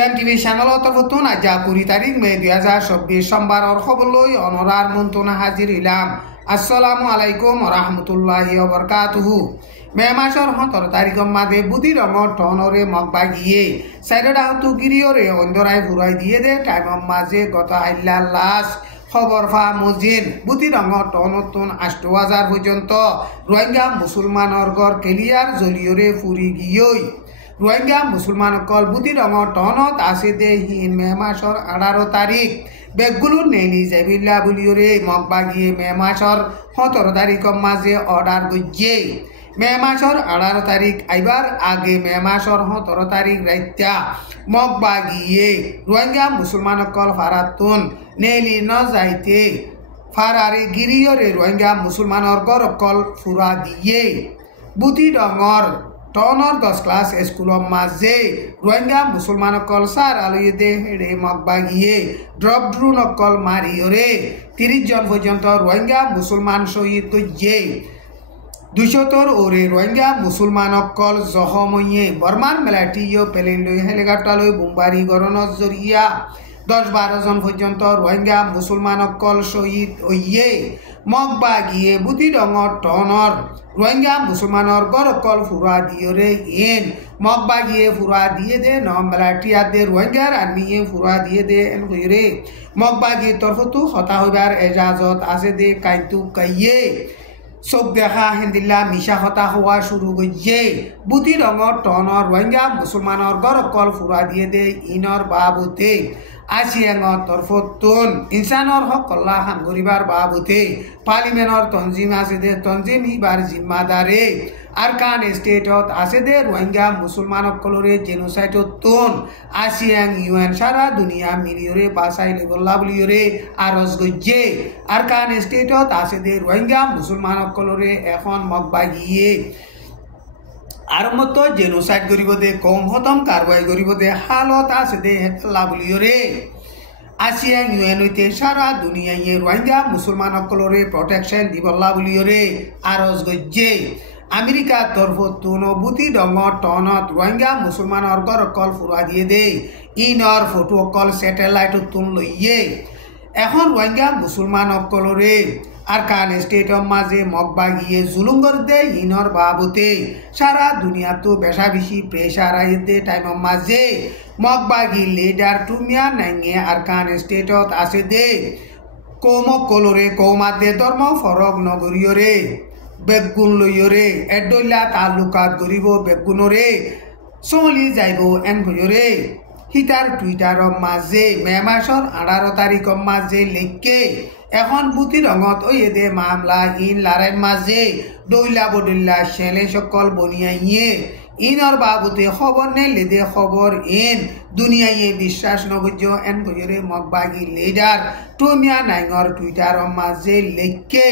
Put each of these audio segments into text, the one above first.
PM TV চ্যানেলত ফতুন আজ 20 তারিখ মে 2024 সোমবারর খবর লই অনরার মন্তনা হাজির হইলাম। আসসালামু আলাইকুম রহমতুল্লাহি ওয়া বারাকাতুহু। মে মাসর 17 তারিখ মাদে বুদি রঙর টনরে মগবা গিয়ে সাইডা হতু গিরিয়রে অন্দরাই ফুরাই দিয়ে দে টাইম মাঝে গত আইলা লাশ খবর ফা মসজিদ বুতি রঙর টনতুন 8000 পর্যন্ত রোহিঙ্গা মুসলমানর গড় কেলিয়ার জলিয়রে ফুরি গিয়ই রোহিঙ্গা মুসলমান কল বুতি রঙর টনত আছে দে হিন মে মাসর 18 তারিখ বেগুলো নেলি যাবিল্লা বলিওরে মগবা গিয়ে মে মাসর 17 তারিখ মাঝে অর্ডার গজ্জে মে মাসর 18 তারিখ আইবার আগে মে মাসর 17 তারিখ রাইত্যা মগবা গিয়ে রোহিঙ্গা মুসলমান কল ফারাতুন নেলি ন যাইতে ফারারে গিরিয়রে রোহিঙ্গা মুসলমানর গর কল ফুরা দিয়ে বুতি রঙর টনর 10 ক্লাস স্কুলের মাঝে রোহিঙ্গা মুসলমান কল সার আলুয়ে দে হেড়ে মগবা গিয়ে ড্রপ ড্রোন কল মারিওরে 30 জন পর্যন্ত রোহিঙ্গা মুসলমান শহীদ গজ্জে 200 ওরে রোহিঙ্গা মুসলমান কল জহময়ে বর্মার মেলাটিও প্লেন লই হেলিকপ্টার লই বোমবারি গরণর জরিয়া 10-12 জন পর্যন্ত রোহিঙ্গা মুসলমান কল শহীদ হইয়ে মগবা গিয়ে বুতি রঙর টনর রোহিঙ্গা মুসলমানর গড় কল ফুরা দিয়রে এন মগবা গিয়ে ফুরা দিয়ে দে নমলাটিয়া দে রোহিঙ্গার আর্মিয়ে ফুরা দিয়ে দে এন কইরে মগবা গিয়ে তরফতু হতা হইবার এজাজত আছে দে কাইতু কাইয়ে চোখ দেখা হেন্দিল্লা মিশা হতা হওয়া শুরু গইয়ে বুতি রঙর টনর রোহিঙ্গা মুসলমানর গড় কল ফুরা দিয়ে দে ইনর বাবুতে আসিয়াঙর তরফতুন ইনসানর হক কল্লা হাম গরিবার বাবুতে পার্লিমেন্টর তঞ্জিম আছে দে তঞ্জিম হিবার জিম্মাদারে আরকান স্টেটত আছে দে রোহিঙ্গা মুসলমান কলরে জেনোসাইডতুন আসিয়াং ইউএন সারা দুনিয়া মিলিয়রে বাসাই লেবল্লা বলিয়রে আরজ গজ্জে আরকান স্টেটত আছে দে রোহিঙ্গা মুসলমান কলরে এখন মগবা গিয়ে আর মতো জেনোসাইড করিব দে কম হতম কারবাই করিব দে হালত আছে দে হেতলা বলিয়রে আসিয়াং ইউএন হইতে সারা দুনিয়ায় রোহিঙ্গা মুসলমান কলরে প্রটেকশন দিবল্লা বলিয়রে আরজ গজ্জে আমেরিকা তরফতুন বুতি ডঙর টনত রোহিঙ্গা মুসলমানর গড় কল ফুরা দিয়ে দে ইনর ফটো কল স্যাটেলাইট তুন লইয়ে এখন রোহিঙ্গা মুসলমান কলরে আরকান স্টেটর মাঝে মগবা গিয়ে জুলুঙ্গর দে ইনর বাবুতে সারা দুনিয়া তো বেশা বেশি প্রেশার আইতে টাইম মাঝে মগবা গি লিডার টুমিয়া নাইঙে আরকান স্টেটত আছে দে কৌম কলরে কৌমাতে ধর্ম ফরক নগরীয়রে বেগুন লইয়রে এডলা তালুকাত গরিব বেগুনরে চলি যাইব এন হইরে হিতার টুইটার মাঝে মে মাসর 18 তারিখ মাঝে লেখকে এখন বুতি রঙত ওই দে মামলা ইন লারাই মাঝে দইলা বদইলা ছেলে সকল বনিয়াইয়ে ইনর বাবুতে খবর নে লেদে খবর এন দুনিয়ায় বিশ্বাস নগজ্য এন হইরে মগবাগি লিডার টুমিয়া নাইঙর টুইটার মাঝে লেখকে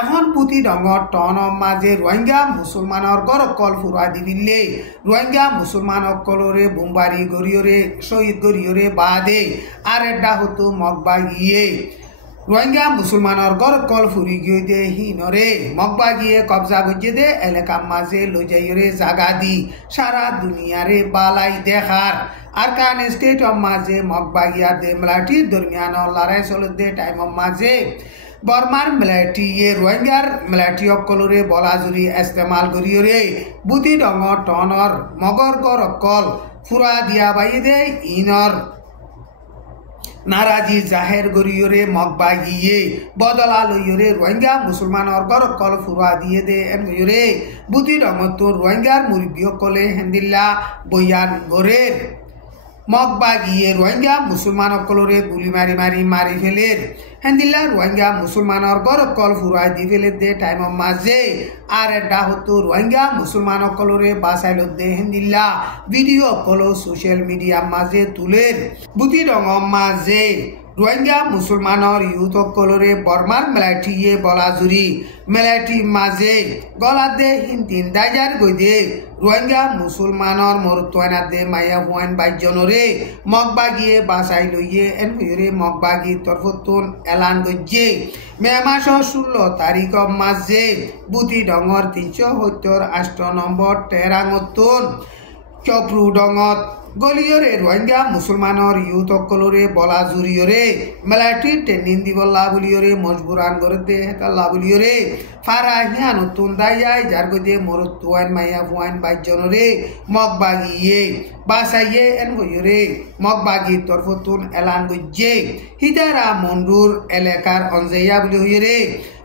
এখন পুতি ডঙর টন মাঝে রোহিঙ্গা মুসলমানর গড় কল ফুরা দিবিলে রোহিঙ্গা মুসলমান কলরে বোমবারি গরিয়রে শহীদ গরিয়রে বাদে আর এটা হতো মগবা গিয়ে রোহিঙ্গা মুসলমানর গড় কল ফুরি গিয়ে দে হিনরে মগবা গিয়ে কবজা গজে দে এলাকা মাঝে লজাইরে জাগা দি সারা দুনিয়ারে বালাই দেখার আরকান স্টেট মাঝে মগবা গিয়া দে মলাটি দরমিয়ান লড়াই চলে দে টাইম মাঝে বর্মার মিলিটারিয়ে রোহিঙ্গার মিলিটারি অকলরে বলাজুরি ইস্তেমাল করিয়রে বুতি ডঙর টনর মগর গর অকল ফুরা দিয়া বাই দে ইনর নারাজি জাহের গরিয়রে মগবা গিয়ে বদলা লইয়রে রোহিঙ্গা মুসলমানর গর অকল ফুরা দিয়ে দে এন গইরে বুতি ডঙর তো রোহিঙ্গার মুরব্বী অকলে হেন্দিল্লা বয়ান গরের মগবা গিয়ে রোহিঙ্গা মুসলমান কলরে গুলি মারি ফেলের হেন্দিল্লা রোহিঙ্গা মুসলমানর গড় কল ফুরাই দি ফেলে দে টাইম মাঝে আর এটা হতো রোহিঙ্গা মুসলমান কলরে বাসাইল দে হেন্দিল্লা ভিডিও কল সোশ্যাল মিডিয়া মাঝে তুলের বুতি রঙ মাঝে রোহিঙ্গা মুসলমানর ইউথ কলরে বর্মার মেলাটিয়ে বলাজুরি মেলাটি মাঝে গলা দে হিন্দিন দাইজার গইদে রোহিঙ্গা মুসলমানর মরুত্বানা দে মায়া হুয়ান বাইজনরে মগবা গিয়ে বাসাই লইয়ে এন হইরে মগবা গি তরফতুন এলান গজ্জে মে মাস 16 তারিখ মাঝে বুতি ডঙর 378 নম্বর টেরাঙতুন চপ্রু ডঙত গলিয়রে রোহিঙ্গা মুসলমানর ইউথ অকলরে বলা জুরিয়রে মেলাটি ট্রেনিং দিবল্লা বুলিয়রে মজবুরান করতে হেতাল্লা বুলিয়রে ফারাহিয়া নতুন দাইয়াই যার গদে মরত ওয়াইন মাইয়া ফুয়াইন বাইজনরে মগবাগিয়ে বাসাইয়ে এন গয়রে মগবাগি তরফতুন এলান গজ্জে হিদারা মন্ডুর এলাকার অঞ্জেয়া বুলি হইরে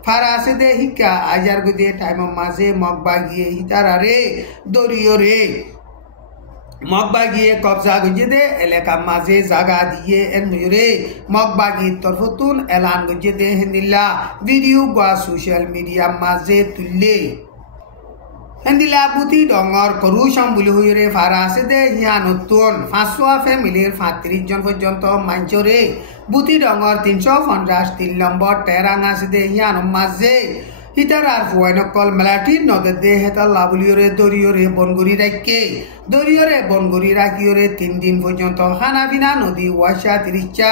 ফারাসে দে হিকা আজার গদে টাইম মাঝে মগবাগিয়ে হিতারারে দরিয়রে মগবাগিয়ে কবজা গজে দে এলাকা মাঝে জাগা দিয়ে এন ময়ূরে মগবাগির তরফতুন এলান গজে দে হেন্দিল্লা ভিডিও বা সোশ্যাল মিডিয়া মাঝে তুললে হেন্দিল্লা বুতি ডঙর করুশম বুলি হইরে ফারাসে দে হিয়া নতুন 500 ফ্যামিলির 35 জন পর্যন্ত মাঞ্চরে বুতি ডঙর 350 নম্বর টেরাঙাসে দে হিয়া মাঝে হিতারার ফুয়াইনকল মেলাটি নদে দে হেতাল্লা বুলিয়রে দরিয়রে বনগুড়ি রাখকে দরিয়রে বনগুড়ি রাখিয়রে 3 দিন পর্যন্ত হানাবিনা নদী ওয়াশা 30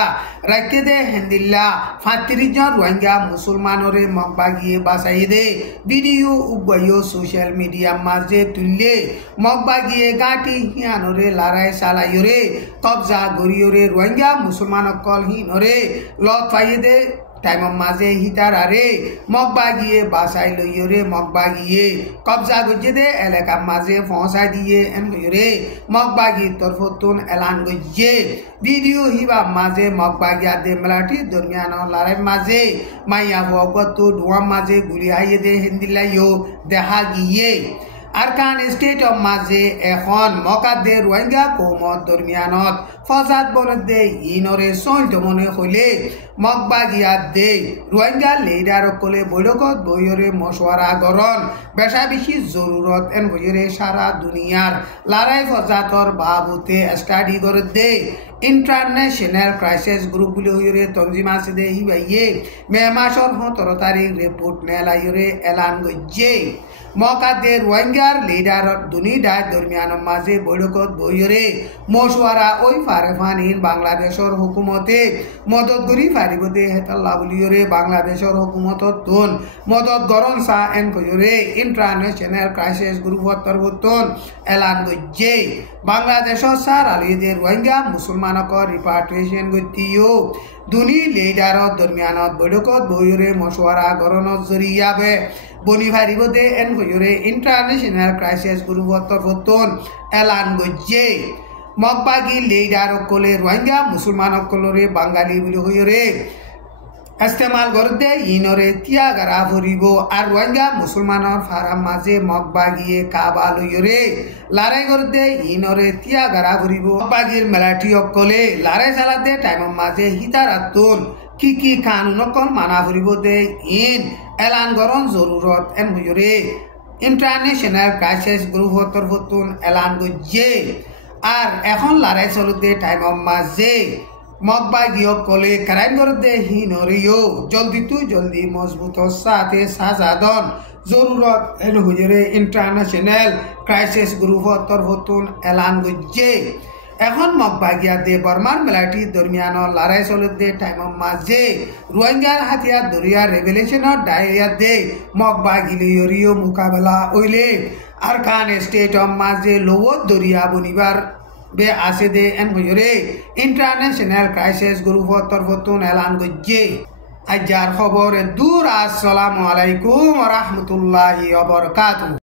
রাখকে দে হেন্দিল্লা 35 জন রোহিঙ্গা মুসলমানরে মগবাগিয়ে বাসাই দে ভিডিও উবয়ো সোশ্যাল মিডিয়া মাঝে তুললে মগবাগিয়ে গাটি হিয়ানরে লড়াই চালাইয়রে কবজা গরিয়রে রোহিঙ্গা মুসলমানকল হিনরে লত পাইয়ে দে টাইম মাঝে হিতারারে মগবাগিয়ে বাসাই লইয়রে মগবাগিয়ে কবজা গজে দে এলাকা মাঝে পৌঁছাই দিয়ে এন গয়রে মগবাগির তরফতুন এলান গজে ভিডিও হিবা মাঝে মগবাগিয়া দে মেলাটি দরমিয়ান লড়াই মাঝে মাইয়া ভগত ডুয়া মাঝে গুলি আইয়ে দে হিন্দিলাইও দেখা গিয়ে আরকান স্টেট অফ মাঝে এখন মকাদে রোহিঙ্গা কৌমত দরমিয়ানত ফজাত বলত দে ইনরে সৈন্ত মনে হইলে মগবাগিয়া দে রোহিঙ্গা লিডার কলে বৈঠকত বইরে মশওয়ারা গরণ বেশা বেশি জরুরত এন বইরে সারা দুনিয়ার লড়াই ফজাতর বাবুতে স্টাডি করে দে ইন্টারন্যাশনাল ক্রাইসিস গ্রুপ বুলি হইরে তঞ্জিম আছে দে হিবাইয়ে মে মাসর 17 তারিখ রিপোর্ট নেলাইরে এলান গজ্জে মকাদে রোহিঙ্গার লিডার দুনিয়ার দরমিয়ান মাঝে বৈঠকত বইরে মশওয়ারা ওই ফারেফানিন বাংলাদেশের হুকুমতে মদত করি ফারিব দে হেতাল্লা বুলিয়রে বাংলাদেশের হুকুমতত তুন মদত গরণ সা এন কইরে ইন্টারন্যাশনাল ক্রাইসিস গ্রুপত তরফতুন এলান গজ্জে বাংলাদেশের সার আলিদে রোহিঙ্গা মুসলমানকর রিপাট্রিয়েশন গতিও দুনি লিডারত দরমিয়ানত বৈঠকত বইরে মশওয়ারা গরণত জরিয়াবে বনি ফারিব দে এন কইরে ইন্টারন্যাশনাল ক্রাইসিস গ্রুপত তরফতুন এলান গজ্জে মগবাগি লিডার কলে রোহিঙ্গা মুসলমানকলরে বাঙালি বুলি হইরে ইস্তেমাল করতে ইনরে তিয়াগারা ভরিব আর রোহিঙ্গা মুসলমানর ফারাম মাঝে মগবাগিয়ে কাবা লইরে লড়াই করতে ইনরে তিয়াগারা ভরিব মগবাগির মেলাটি অকলে লড়াই চালাতে টাইম মাঝে হিতারাতুন কি কানুন অকল মানা ভরিব দে ইন এলান গরণ জরুরত এন হইরে ইন্টারন্যাশনাল ক্রাইসিস গ্রুপ তরফতুন এলান গজ্জে আর এখন লড়াই চলতে টাইম মাঝে মগবাগিয়ে কলে ক্রাইম করতে হিনরিও জলদি তু জলদি মজবুত সাথে সাজাদন জরুরত এন হইরে ইন্টারন্যাশনাল ক্রাইসিস গ্রুপ তরফতুন এলান গজ্জে এখন মগবাগিয়া দে বর্মার মেলাটি দরমিয়ান লড়াই চলতে টাইম মাঝে রোহিঙ্গার হাতিয়ার দরিয়া রেভেলেশনের ডায়রিয়া দে মগবাগিলিয়রিও মোকাবেলা ওইলে আরকান স্টেট অফ মাঝে লোবত দরিয়া বনিবার বে আসে দে এন হইরে ইন্টারন্যাশনাল ক্রাইসিস গ্রুপ তরফতুন এলান গজ্জে আজার খবর দূর আসসালামু আলাইকুম ওয়া রাহমাতুল্লাহি ওয়া বারাকাতুহু।